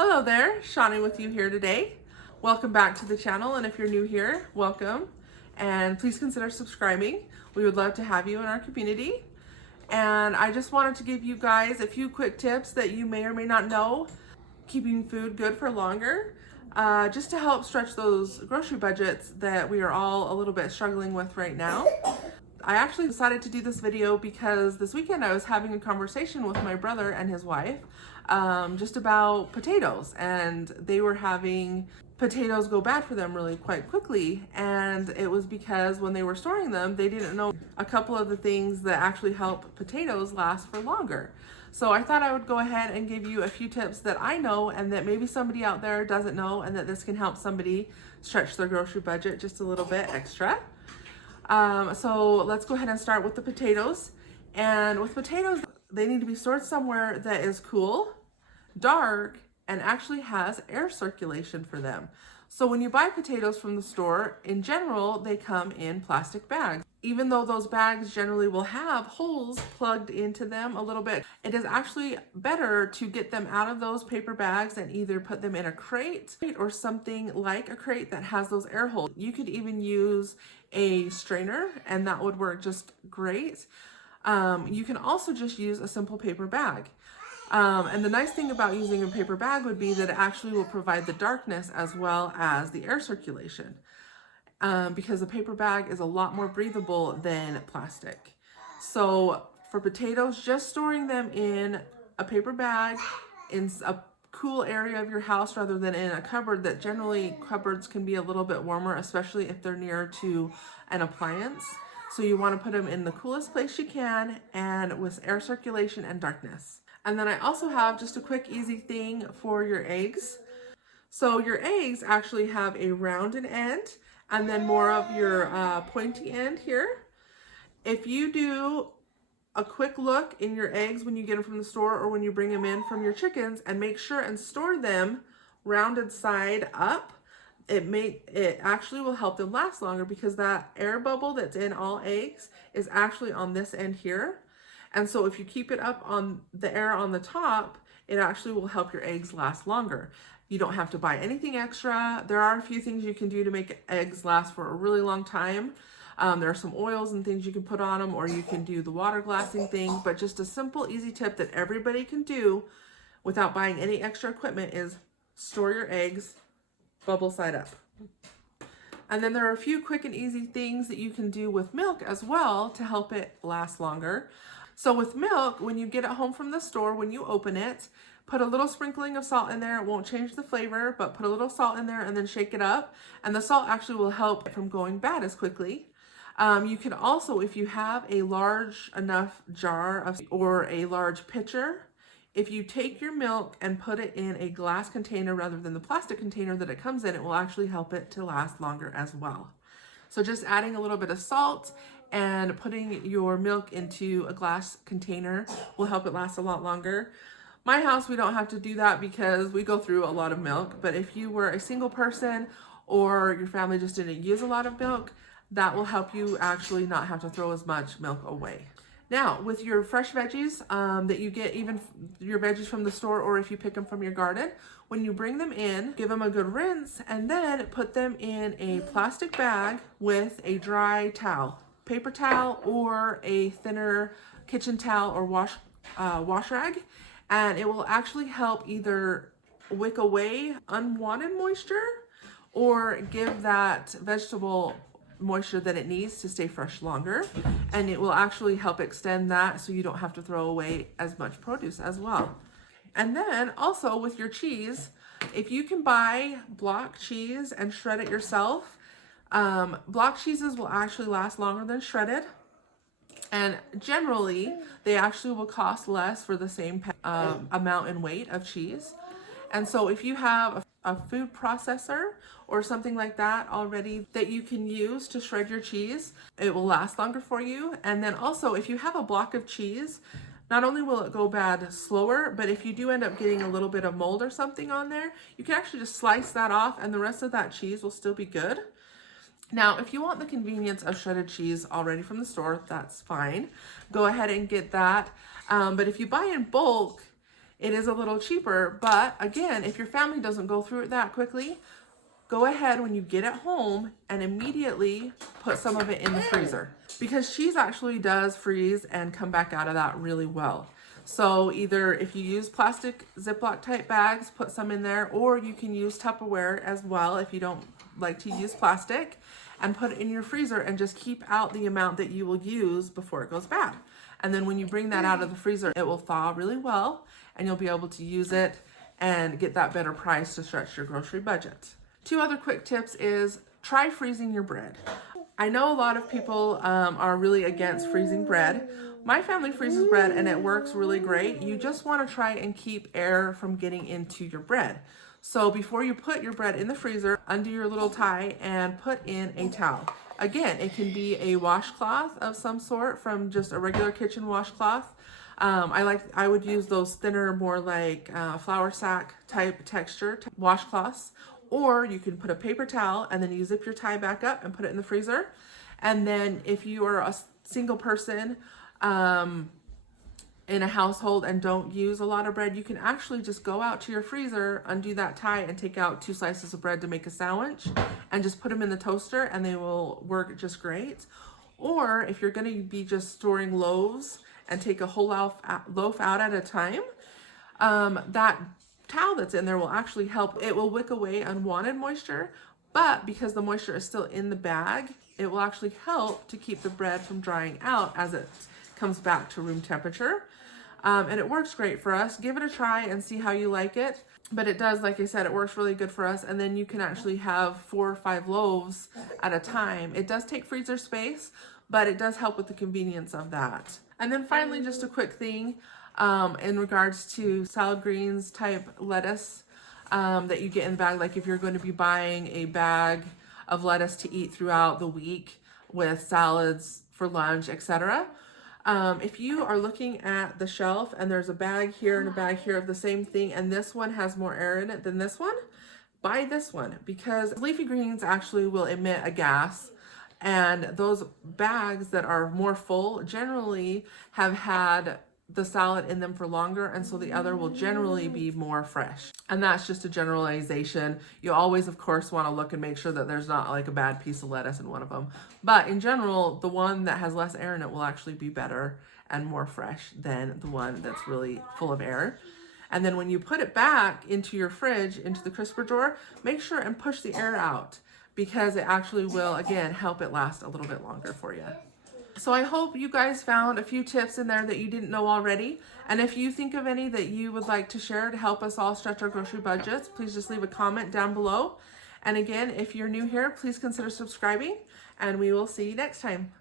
Hello there, Shawnee with you here today. Welcome back to the channel, and if you're new here, welcome. And please consider subscribing. We would love to have you in our community. And I just wanted to give you guys a few quick tips that you may or may not know, keeping food good for longer, just to help stretch those grocery budgets that we are all a little bit struggling with right now. I actually decided to do this video because this weekend I was having a conversation with my brother and his wife just about potatoes, and they were having potatoes go bad for them really quite quickly, and it was because when they were storing them they didn't know a couple of the things that actually help potatoes last for longer. So I thought I would go ahead and give you a few tips that I know and that maybe somebody out there doesn't know, and that this can help somebody stretch their grocery budget just a little bit extra. So let's go ahead and start with the potatoes. And with potatoes, they need to be stored somewhere that is cool, dark, and actually has air circulation for them. So when you buy potatoes from the store, in general, they come in plastic bags. Even though those bags generally will have holes plugged into them a little bit, it is actually better to get them out of those paper bags and either put them in a crate or something like a crate that has those air holes. You could even use a strainer and that would work just great. You can also just use a simple paper bag. And the nice thing about using a paper bag would be that it actually will provide the darkness as well as the air circulation, because a paper bag is a lot more breathable than plastic. So for potatoes, just storing them in a paper bag in a cool area of your house rather than in a cupboard, that generally cupboards can be a little bit warmer, especially if they're near to an appliance. So you want to put them in the coolest place you can and with air circulation and darkness. And then I also have just a quick easy thing for your eggs. So your eggs actually have a rounded end and then more of your pointy end here. If you do a quick look in your eggs when you get them from the store or when you bring them in from your chickens, and make sure and store them rounded side up, it actually will help them last longer, because that air bubble that's in all eggs is actually on this end here. And so if you keep it up on the air on the top, it actually will help your eggs last longer. You don't have to buy anything extra. There are a few things you can do to make eggs last for a really long time. There are some oils and things you can put on them, or you can do the water glassing thing, but just a simple, easy tip that everybody can do without buying any extra equipment is store your eggs bubble side up. And then there are a few quick and easy things that you can do with milk as well to help it last longer. So with milk, when you get it home from the store, when you open it, put a little sprinkling of salt in there. It won't change the flavor, but put a little salt in there and then shake it up. And the salt actually will help it from going bad as quickly. You can also, if you have a large enough jar or a large pitcher, if you take your milk and put it in a glass container rather than the plastic container that it comes in, it will actually help it to last longer as well. So just adding a little bit of salt and putting your milk into a glass container will help it last a lot longer. My house, we don't have to do that because we go through a lot of milk, but if you were a single person or your family just didn't use a lot of milk, that will help you actually not have to throw as much milk away. Now, with your fresh veggies that you get, even your veggies from the store, or if you pick them from your garden, when you bring them in, give them a good rinse and then put them in a plastic bag with a dry towel, paper towel, or a thinner kitchen towel or wash rag, and it will actually help either wick away unwanted moisture or give that vegetable moisture that it needs to stay fresh longer, and it will actually help extend that so you don't have to throw away as much produce as well. And then also with your cheese, if you can buy block cheese and shred it yourself, block cheeses will actually last longer than shredded, and generally they actually will cost less for the same amount and weight of cheese. And so if you have a food processor or something like that already that you can use to shred your cheese, it will last longer for you. And then also, if you have a block of cheese, not only will it go bad slower, but if you do end up getting a little bit of mold or something on there, you can actually just slice that off and the rest of that cheese will still be good. Now, if you want the convenience of shredded cheese already from the store, that's fine. Go ahead and get that. But if you buy in bulk, it is a little cheaper. But again, if your family doesn't go through it that quickly, go ahead when you get it home and immediately put some of it in the freezer, because cheese actually does freeze and come back out of that really well. So either if you use plastic Ziploc type bags, put some in there, or you can use Tupperware as well if you don't like to use plastic, and put it in your freezer and just keep out the amount that you will use before it goes bad. And then when you bring that out of the freezer, it will thaw really well and you'll be able to use it and get that better price to stretch your grocery budget. 2 other quick tips is try freezing your bread. I know a lot of people are really against freezing bread. My family freezes bread and it works really great. You just want to try and keep air from getting into your bread. So before you put your bread in the freezer, undo your little tie and put in a towel. Again, it can be a washcloth of some sort from just a regular kitchen washcloth. I would use those thinner, more like flour sack type texture washcloths. Or you can put a paper towel and then you zip your tie back up and put it in the freezer. And then if you are a single person in a household and don't use a lot of bread, you can actually just go out to your freezer, undo that tie, and take out 2 slices of bread to make a sandwich and just put them in the toaster and they will work just great. Or if you're going to be just storing loaves and take a whole loaf out at a time, that towel that's in there will actually help. It will wick away unwanted moisture, but because the moisture is still in the bag, it will actually help to keep the bread from drying out as it comes back to room temperature. And it works great for us. Give it a try and see how you like it. But it does, like I said, it works really good for us. And then you can actually have 4 or 5 loaves at a time. It does take freezer space, but it does help with the convenience of that. And then finally, just a quick thing in regards to salad greens type lettuce that you get in the bag. Like if you're going to be buying a bag of lettuce to eat throughout the week with salads for lunch, etc. If you are looking at the shelf and there's a bag here and a bag here of the same thing, and this one has more air in it than this one, buy this one, because leafy greens actually will emit a gas, and those bags that are more full generally have had the salad in them for longer, and so the other will generally be more fresh. And that's just a generalization. You always, of course, want to look and make sure that there's not like a bad piece of lettuce in one of them. But in general, the one that has less air in it will actually be better and more fresh than the one that's really full of air. And then when you put it back into your fridge, into the crisper drawer, make sure and push the air out, because it actually will, again, help it last a little bit longer for you. So I hope you guys found a few tips in there that you didn't know already. And if you think of any that you would like to share to help us all stretch our grocery budgets, please just leave a comment down below. And again, if you're new here, please consider subscribing, and we will see you next time.